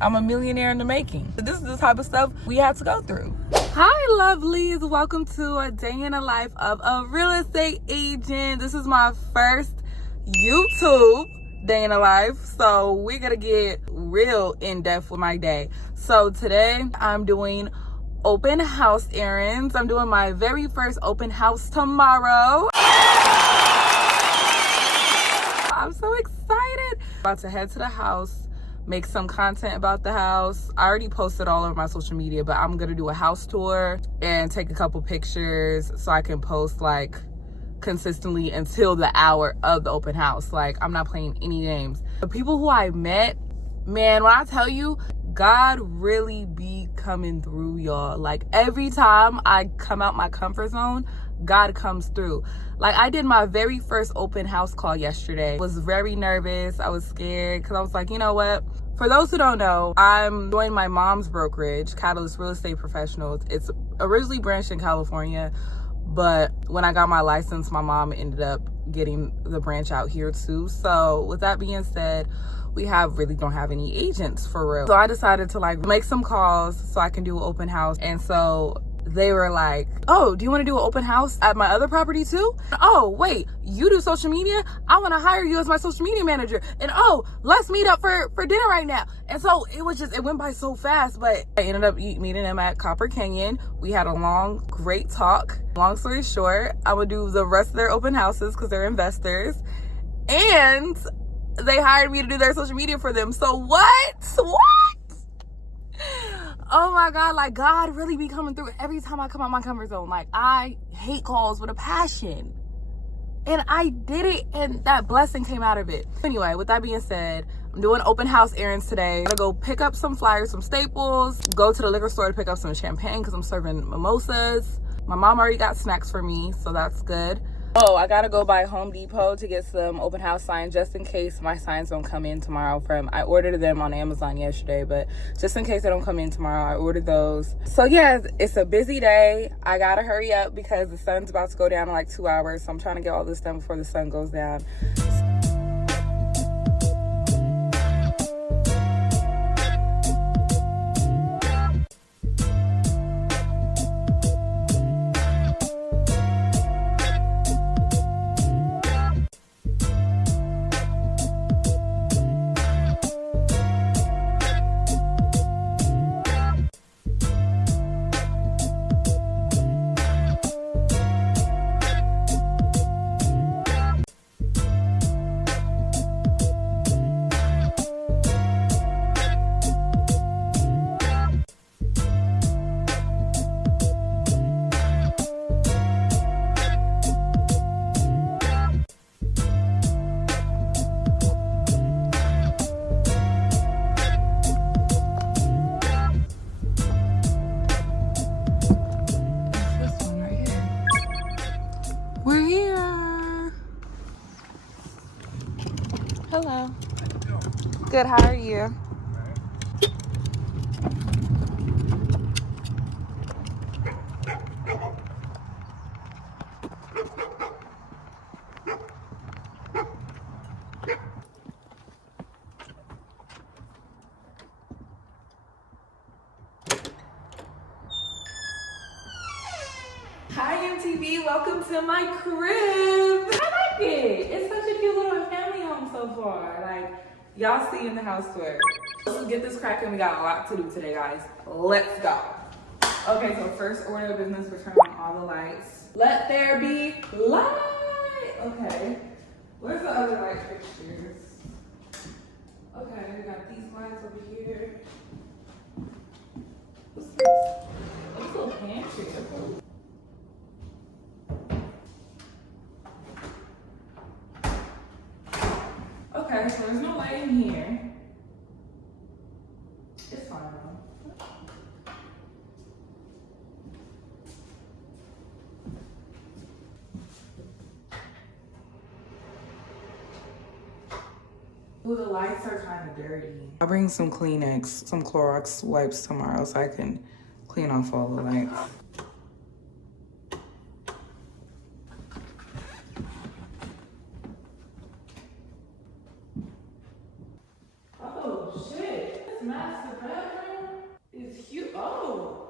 I'm a millionaire in the making. This is the type of stuff we had to go through. Hi, lovelies. Welcome to a day in the life of a real estate agent. This is my first YouTube day in the life. So we're going to get real in depth with my day. So today I'm doing open house errands. I'm doing my very first open house tomorrow. I'm so excited. About to head to the house, make some content about the house. I already posted all over my social media, but I'm gonna do a house tour and take a couple pictures so I can post like consistently until the hour of the open house. Like, I'm not playing any games. The people who I met, man, when I tell you, God really be coming through, y'all. Like, every time I come out my comfort zone, God comes through. Like, I did my very first open house call yesterday. I was very nervous. I was scared because I was like, you know what? For those who don't know, I'm joining my mom's brokerage, Catalyst Real Estate Professionals. It's originally branched in California, but when I got my license, my mom ended up getting the branch out here too. So with that being said, we really don't have any agents for real. So I decided to like make some calls so I can do an open house. And so they were like, oh, do you want to do an open house at my other property too? Oh, wait, you do social media? I want to hire you as my social media manager. And oh, let's meet up for dinner right now. And so it went by so fast, but I ended up meeting them at Copper Canyon. We had a long, great talk. Long story short, I would do the rest of their open houses because they're investors. And they hired me to do their social media for them. So what? Oh my God, like God really be coming through every time I come out my comfort zone. Like, I hate calls with a passion. And I did it, and that blessing came out of it. Anyway, with that being said, I'm doing open house errands today. I'm gonna go pick up some flyers, some staples, go to the liquor store to pick up some champagne because I'm serving mimosas. My mom already got snacks for me, so that's good. Oh, I gotta go by Home Depot to get some open house signs just in case my signs don't come in tomorrow. I ordered them on Amazon yesterday, but just in case they don't come in tomorrow, I ordered those. So yeah, it's a busy day. I gotta hurry up because the sun's about to go down in like 2 hours. So I'm trying to get all this done before the sun goes down. We're here. Hello. Good, how are you? Hi MTV, welcome to my crib. I like it. It's such a cute little family home so far. Like, y'all see in the house tour. Let's get this cracking. We got a lot to do today, guys. Let's go. Okay, so first order of business, we're turning on all the lights. Let there be light. Okay, where's the other light fixtures? Okay, we got these lights over here. What's this? What's a little pantry? Okay, so there's no light in here. It's fine though. Ooh, the lights are kind of dirty. I'll bring some Kleenex, some Clorox wipes tomorrow so I can clean off all the lights. Oh shit, master bedroom is huge. Oh.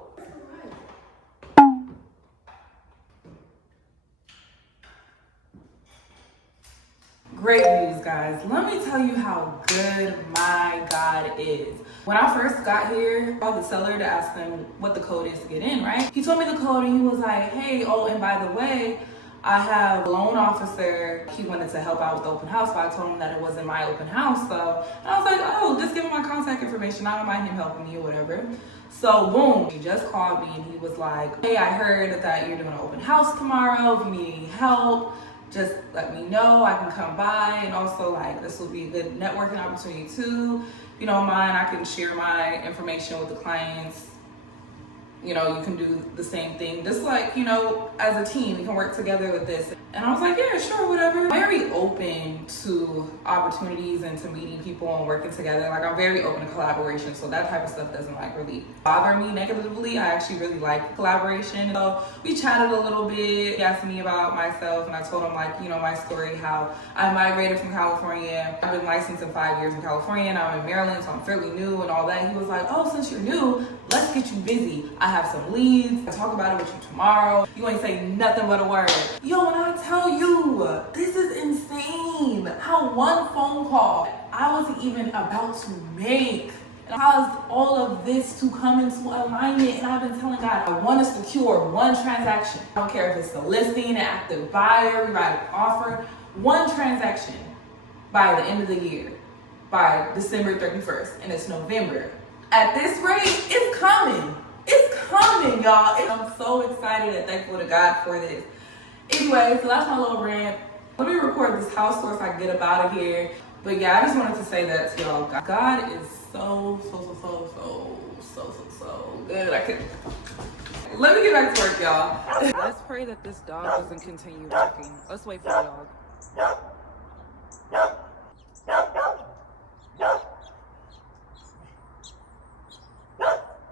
Great news, guys. Let me tell you how good my God is. When I first got here, I called the seller to ask them what the code is to get in, right? He told me the code and he was like, hey, oh, and by the way, I have a loan officer. He wanted to help out with the open house, but I told him that it wasn't my open house. So I was like, oh, just give him my contact information. I don't mind him helping me or whatever. So boom, he just called me and he was like, hey, I heard that you're doing an open house tomorrow. If you need any help, just let me know. I can come by. And also, like, this will be a good networking opportunity too. If you don't mind, I can share my information with the clients. You know, you can do the same thing. Just like, you know, as a team, we can work together with this. And I was like, yeah, sure, whatever. I'm very open to opportunities and to meeting people and working together. Like, I'm very open to collaboration. So that type of stuff doesn't like really bother me negatively. I actually really like collaboration. So we chatted a little bit. He asked me about myself and I told him, like, you know, my story, how I migrated from California. I've been licensed in 5 years in California and I'm in Maryland, so I'm fairly new and all that. He was like, oh, since you're new, let's get you busy. I have some leads. I'll talk about it with you tomorrow. You ain't say nothing but a word. Yo, when I tell you, this is insane. How one phone call I wasn't even about to make caused all of this to come into alignment. And I've been telling God, I want to secure one transaction. I don't care if it's the listing, an active buyer, we write an offer. One transaction by the end of the year, by December 31st, and it's November. At this rate, it's coming. It's coming, y'all. I'm so excited and thankful to God for this. Anyway, so that's my little rant. Let me record this house tour so I can get up out of here. But yeah, I just wanted to say that to y'all. God is so good. Let me get back to work, y'all. Let's pray that this dog doesn't continue barking. Let's wait for the dog.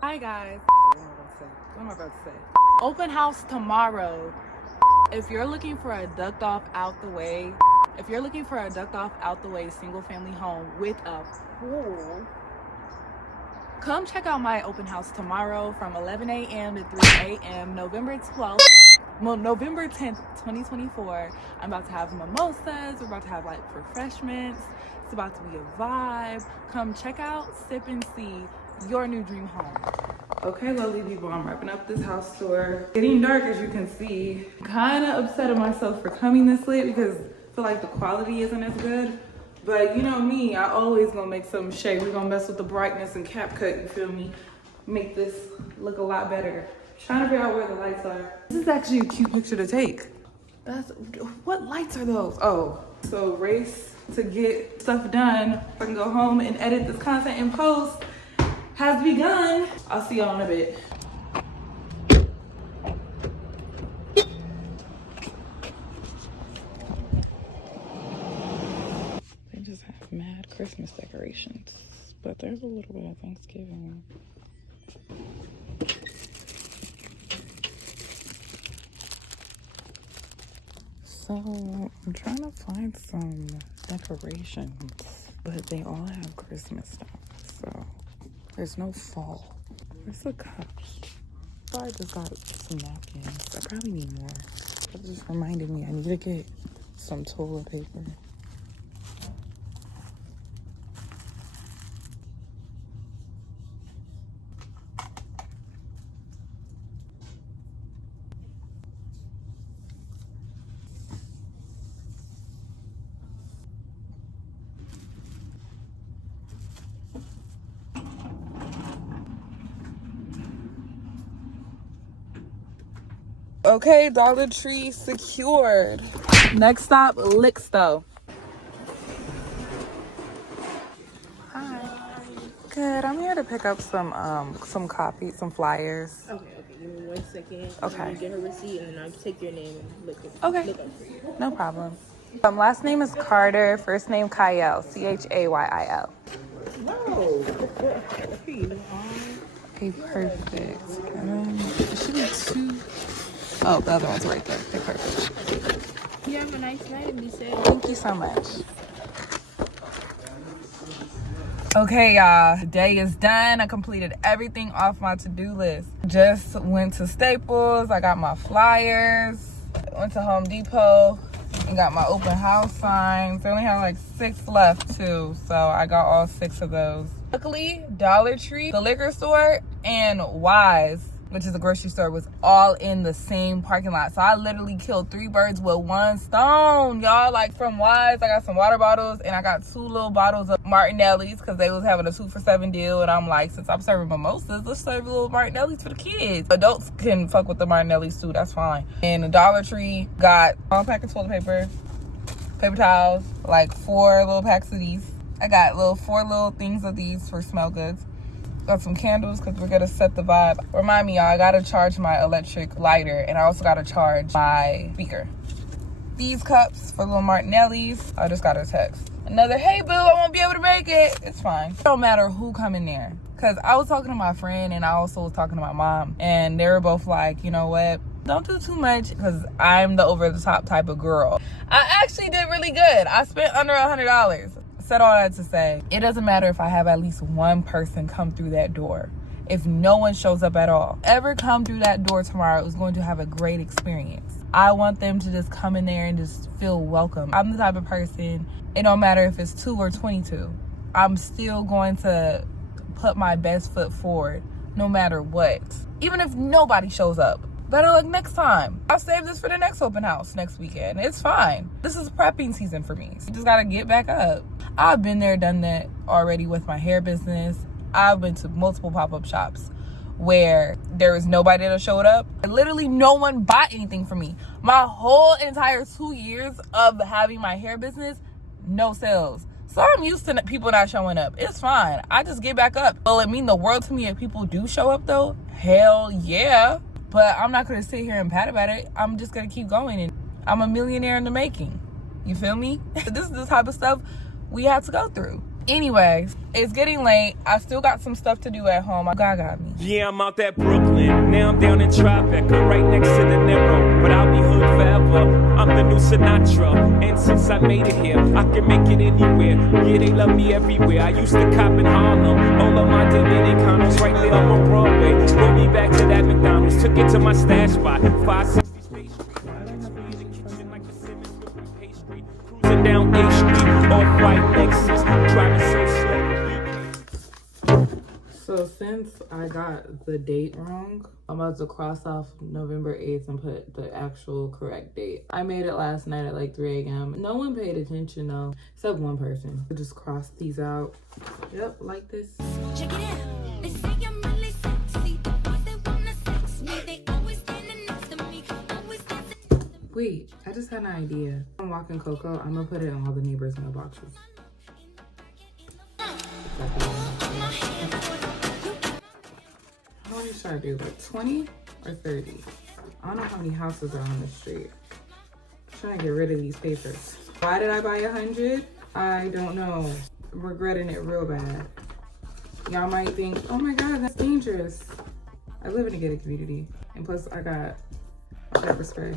Hi guys. What am I about to say? Open house tomorrow. If you're looking for a ducked off out the way single family home with a pool, come check out my open house tomorrow from 11 a.m. to 3 a.m. November 10th, 2024. I'm about to have mimosas. We're about to have like refreshments. It's about to be a vibe. Come check out, sip and see your new dream home. Okay, lovely people, I'm wrapping up this house tour. Getting dark, as you can see. Kind of upset at myself for coming this late because I feel like the quality isn't as good. But you know me, I always gonna make some shade. We're gonna mess with the brightness and cap cut, you feel me? Make this look a lot better. Trying to figure out where the lights are. This is actually a cute picture to take. What lights are those? Oh, so race to get stuff done. I can go home and edit this content in post has begun. I'll see y'all in a bit. They just have mad Christmas decorations, but there's a little bit of Thanksgiving. So I'm trying to find some decorations, but they all have Christmas stuff, so there's no fall. Where's the cups? I just got some napkins. I probably need more. That just reminded me I need to get some toilet paper. Okay, Dollar Tree secured. Next stop, Lixto. Hi. Good. I'm here to pick up some copy, some flyers. Okay. Give me 1 second. Okay. Get her receipt and then I'll take your name and look up. Okay. Look up for you. No problem. Last name is Carter. First name Kyle. Chayil. No. Okay, perfect. And then it should be two. Oh, the other one's right there. Okay, perfect. You have a nice night and be safe. Thank you so much. Okay, y'all, the day is done. I completed everything off my to-do list. Just went to Staples. I got my flyers. Went to Home Depot and got my open house signs. I only have like 6 left too, so I got all 6 of those. Luckily, Dollar Tree, the liquor store, and Wise, which is a grocery store, was all in the same parking lot. So I literally killed 3 birds with 1 stone, y'all. Like, from Wise, I got some water bottles, and I got 2 little bottles of Martinelli's because they was having a 2 for $7 deal. And I'm like, since I'm serving mimosas, let's serve little Martinelli's for the kids. Adults can fuck with the Martinelli's too, that's fine. And the Dollar Tree got one pack of toilet paper, paper towels, like 4 little packs of these. I got 4 little things of these for smell goods. Got some candles because we're gonna set the vibe. Remind me, y'all, I gotta charge my electric lighter, and I also gotta charge my speaker. These cups for little Martinelli's. I just got a text. Another, hey boo, I won't be able to make it. It's fine. It don't matter who come in there. Cause I was talking to my friend, and I also was talking to my mom, and they were both like, you know what? Don't do too much, because I'm the over-the-top type of girl. I actually did really good. I spent under $100. Said all that to say, it doesn't matter if I have at least 1 person come through that door. If no one shows up at all, ever come through that door tomorrow is going to have a great experience. I want them to just come in there and just feel welcome. I'm the type of person, it don't matter if it's 2 or 22. I'm still going to put my best foot forward no matter what. Even if nobody shows up. Better luck next time. I'll save this for the next open house next weekend. It's fine. This is prepping season for me. So you just gotta get back up. I've been there, done that already with my hair business. I've been to multiple pop-up shops where there was nobody that showed up. Literally no one bought anything from me. My whole entire 2 years of having my hair business, no sales. So I'm used to people not showing up. It's fine. I just get back up. Will it mean the world to me if people do show up though? Hell yeah. But I'm not gonna sit here and pat about it. I'm just gonna keep going, and I'm a millionaire in the making. You feel me? This is the type of stuff we have to go through. Anyways, it's getting late. I still got some stuff to do at home. God got me. Yeah, I'm out at Brooklyn. Now I'm down in Tribeca, right next to the Narrow. But I'll be hood forever. I'm the new Sinatra. And since I made it here, I can make it anywhere. Yeah, they love me everywhere. I used to cop in Harlem. All of my Dominicanos right there on Broadway. Brought me back to that McDonald's. Took it to my stash spot. 560 State Street. In the kitchen like the Simmons whipping pastry. Cruising down 8th Street. Off-white Lexus. Driving so slow. So since I got the date wrong, I'm about to cross off November 8th and put the actual correct date. I made it last night at like 3 a.m. No one paid attention though, except 1 person. I just crossed these out. Yep, like this. Check it out. They say I'm really sexy. The boys they wanna sex me. They always standing next to me. Always dancing next to me. Wait, I just had an idea. I'm walking Coco. I'm gonna put it in all the neighbors' mailboxes. How many should I do? Like 20 or 30? I don't know how many houses are on the street. I'm trying to get rid of these papers. Why did I buy 100? I don't know. I'm regretting it real bad. Y'all might think, oh my God, that's dangerous. I live in a gated community. And plus I got pepper spray.